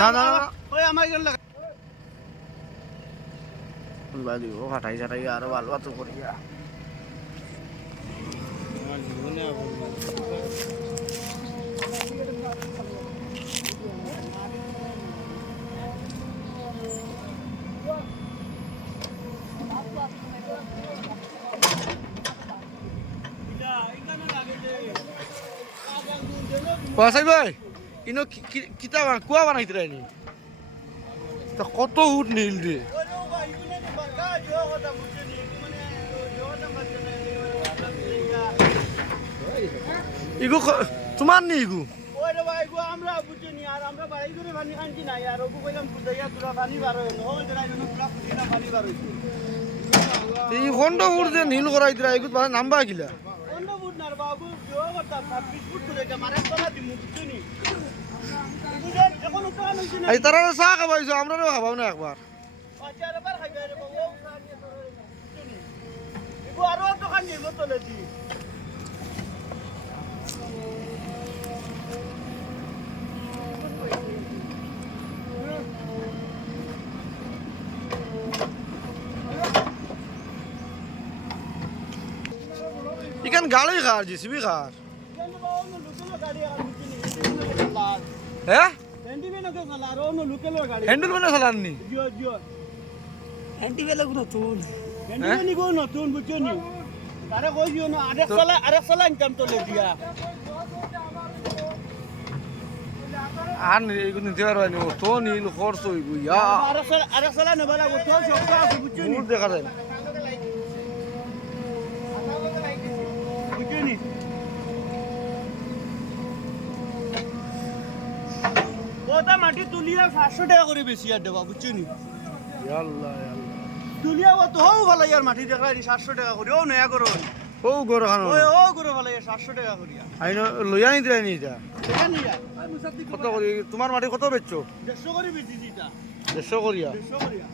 না না না ওই আমার গেল লাগা বাদি ও হাঁটাই ছাটাই আর ভালো তো করিয়া আমার জীবনে পাসাই ভাই ইনো কিতা কুয়া বানাইতে রাইনি তা কত উঠ নীল রে ইগু তোমার নি ইগু ওরে ভাই গো আমরা বুঝিনি আর আমরা বাড়ি করে পানি খানছি না আর ওগু কইলাম বুঝাইয়া তোরা পানি বার হয় না ওই দেখাই জন্য পুরা পুরা পানি বার হইছে এই খন্ড উঠ যে নীল করাইতে রাই ইগু নাম্বা গিলা অন্য বুট না বাবু জো কথা 26 ফুট করে মারে তোলা দিমু বুঝিনি এখন তো আনছি না এই তারা চা খাবাইছো আমরাও খাবাও না একবার আচ্ছা আবার খাই রে বাবু বুঝিনি এগো আরো তো খানি মতলে দি ইখান গাড়ি খার জিসিবি খার হ্যাঁ হ্যান্ডেল মানে চালাননি নতুন বুঝছো নি তারে কই দিও না আরেক সালা ইনকাম তো দিয়া আর এগুলো নিতে পারবা নি তো নীল খরচ হইব ইয়া আরেক সালা নেবা লাগবো তো সবটা আছে বুঝছো নি দূর দেখা যায় না বুঝছো নি ওটা মাটি তুলিয়া 700 টাকা করে বেশি আর দেবা বুঝছো নি আল্লাহ আল্লাহ তুলিয়া ও তো ভালো ইয়ার মাটি দেখাই 700 টাকা করে ও নয়া করো ও গর খানো ওই ও করে ভালো 700 টাকা করিয়া আইন লইয়া নিতে রাইনি এটা এটা নিয়া কত করি তোমার মাটি কত বেচছো 150 করে বেশি দিতা 150 করিয়া 150 করিয়া